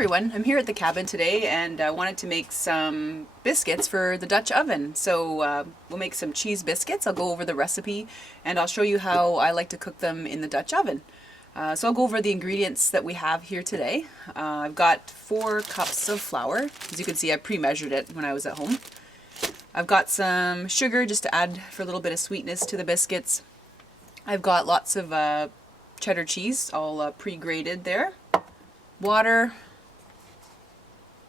everyone, I'm here at the cabin today and I wanted to make some biscuits for the Dutch oven. So we'll make some cheese biscuits. I'll go over the recipe and I'll show you how I like to cook them in the Dutch oven. So I'll go over the ingredients that we have here today. I've got 4 cups of flour. As you can see, I pre-measured it when I was at home. I've got some sugar just to add for a little bit of sweetness to the biscuits. I've got lots of cheddar cheese, all pre-grated there. Water,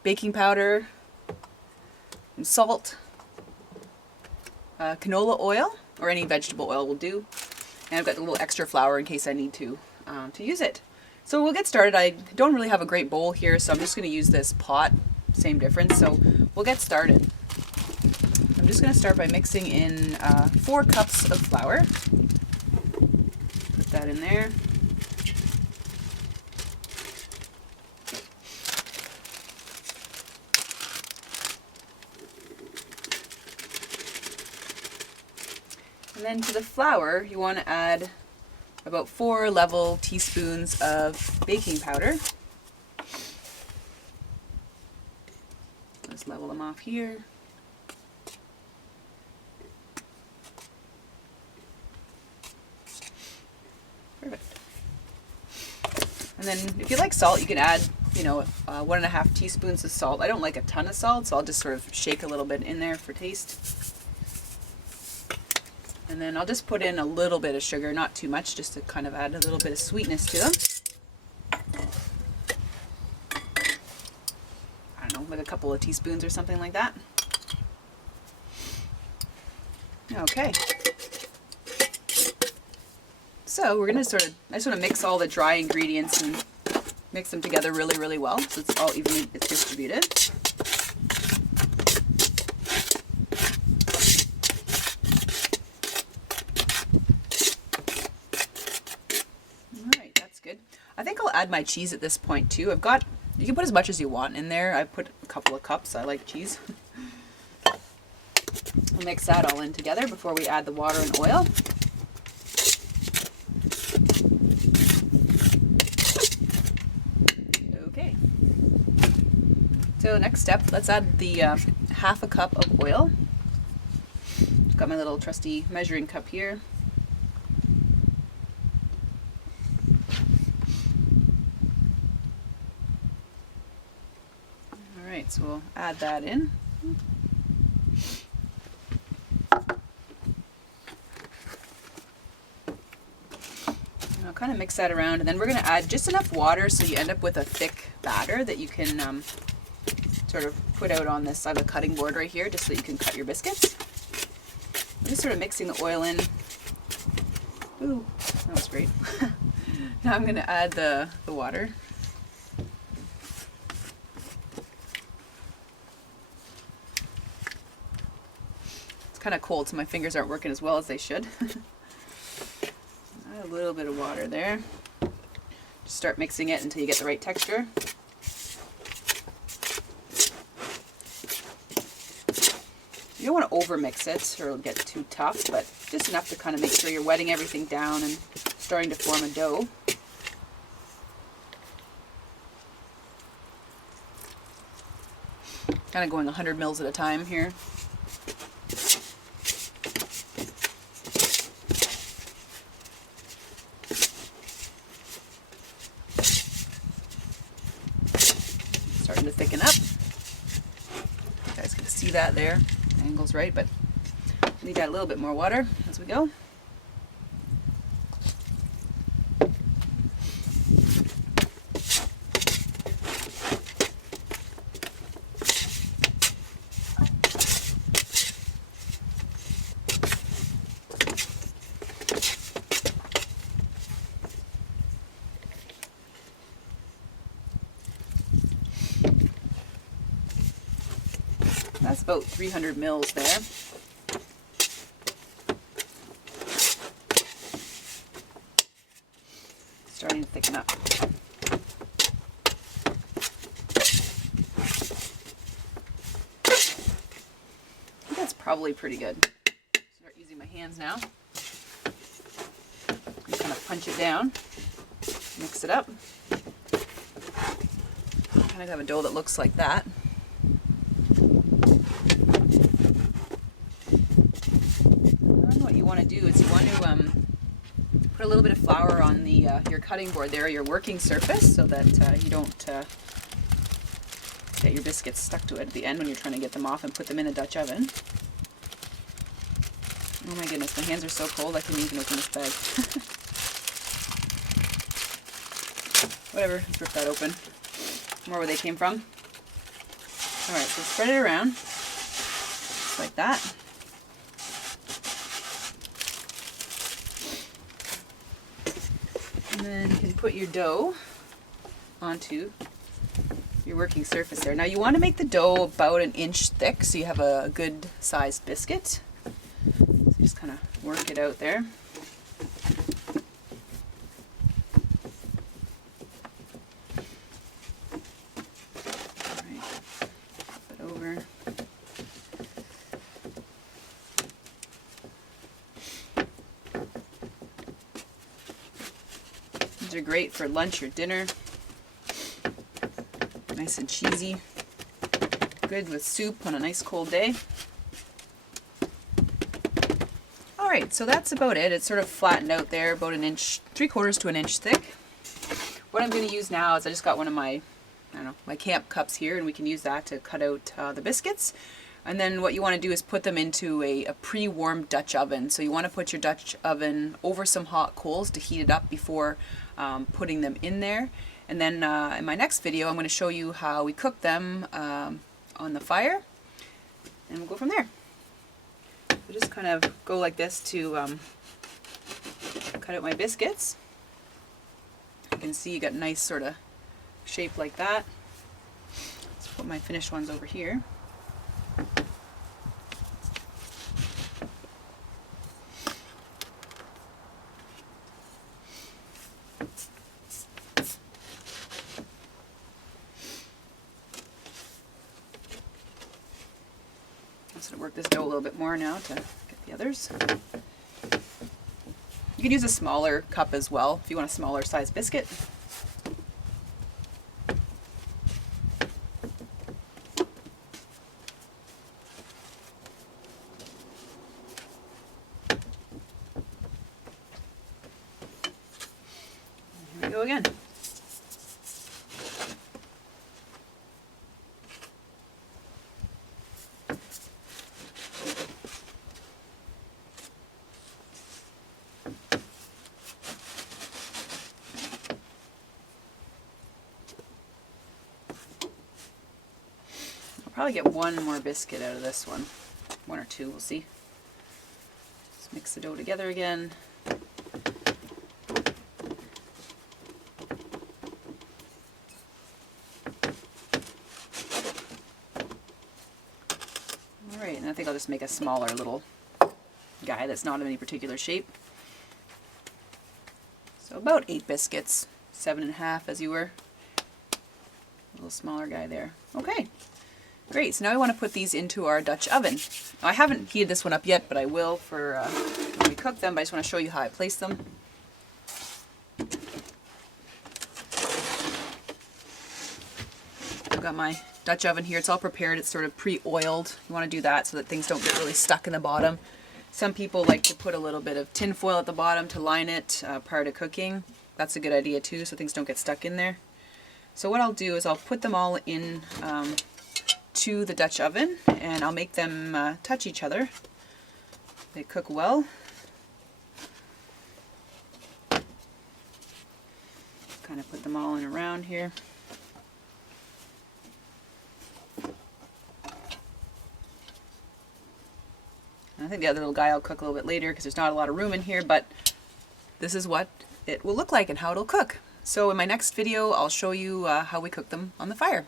baking powder, and salt, canola oil, or any vegetable oil will do. And I've got a little extra flour in case I need to use it. So we'll get started. I don't really have a great bowl here, so I'm just going to use this pot, same difference. So we'll get started. I'm just going to start by mixing in 4 cups of flour. Put that in there. And then to the flour, you want to add about 4 level teaspoons of baking powder. Let's level them off here. Perfect. And then if you like salt, you can add, 1.5 teaspoons of salt. I don't like a ton of salt, so I'll just sort of shake a little bit in there for taste. And then I'll just put in a little bit of sugar, not too much, just to kind of add a little bit of sweetness to them. I don't know, like a couple of teaspoons or something like that. Okay. So we're gonna I just want to mix all the dry ingredients and mix them together really, really well, so it's all evenly distributed. I think I'll add my cheese at this point too. You can put as much as you want in there. I put a couple of cups. I like cheese. We'll mix that all in together before we add the water and oil. Okay. So next step, let's add the 1/2 cup of oil. Got my little trusty measuring cup here. So we'll add that in. And I'll kind of mix that around, and then we're going to add just enough water so you end up with a thick batter that you can sort of put out on this side of the cutting board right here, just so you can cut your biscuits. I'm just sort of mixing the oil in. Ooh, that was great. Now I'm going to add the water. Kind of cold, so my fingers aren't working as well as they should. Add a little bit of water there. Just start mixing it until you get the right texture. You don't want to over mix it or it'll get too tough, but just enough to kind of make sure you're wetting everything down and starting to form a dough. Kind of going 100 mils at a time here. Starting to thicken up. You guys can see that there. The angle's right, but I need to add a little bit more water as we go. That's about 300 mils there. Starting to thicken up. I think that's probably pretty good. Start using my hands now. And kind of punch it down, mix it up. kind of have a dough that looks like that. And what you want to do is you want to put a little bit of flour on the your cutting board there, your working surface, so that you don't get your biscuits stuck to it at the end when you're trying to get them off and put them in the Dutch oven. Oh my goodness, my hands are so cold I couldn't even open this bag. Whatever, let's rip that open. More where they came from. Alright, so spread it around. Just like that. And then you can put your dough onto your working surface there. Now you want to make the dough about an inch thick so you have a good sized biscuit. So just kind of work it out there. Alright, flip it over. These are great for lunch or dinner. Nice and cheesy. Good with soup on a nice cold day. Alright, so that's about it. It's sort of flattened out there, about an inch, 3/4 to an inch thick. What I'm going to use now is I just got one of my, I don't know, my camp cups here, and we can use that to cut out the biscuits. And then what you want to do is put them into a pre-warmed Dutch oven. So you want to put your Dutch oven over some hot coals to heat it up before putting them in there. And then in my next video, I'm going to show you how we cook them on the fire, and we'll go from there. So just kind of go like this to cut out my biscuits. You can see you got a nice sort of shape like that. Let's put my finished ones over here. I'm just going to work this dough a little bit more now to get the others. You could use a smaller cup as well if you want a smaller size biscuit. Here we go again. Probably get one more biscuit out of this one. One or two, we'll see. Let's mix the dough together again. Alright, and I think I'll just make a smaller little guy that's not of any particular shape. So about 8 biscuits, 7.5 as you were. A little smaller guy there. Okay. Great, so now I want to put these into our Dutch oven. Now, I haven't heated this one up yet, but I will for when we cook them, but I just want to show you how I place them. I've got my Dutch oven here. It's all prepared. It's sort of pre-oiled. You want to do that so that things don't get really stuck in the bottom. Some people like to put a little bit of tin foil at the bottom to line it prior to cooking. That's a good idea too, so things don't get stuck in there. So what I'll do is I'll put them all in to the Dutch oven, and I'll make them touch each other. They cook well. Kind of put them all in around here. And I think the other little guy I'll cook a little bit later because there's not a lot of room in here, but this is what it will look like and how it'll cook. So in my next video, I'll show you how we cook them on the fire.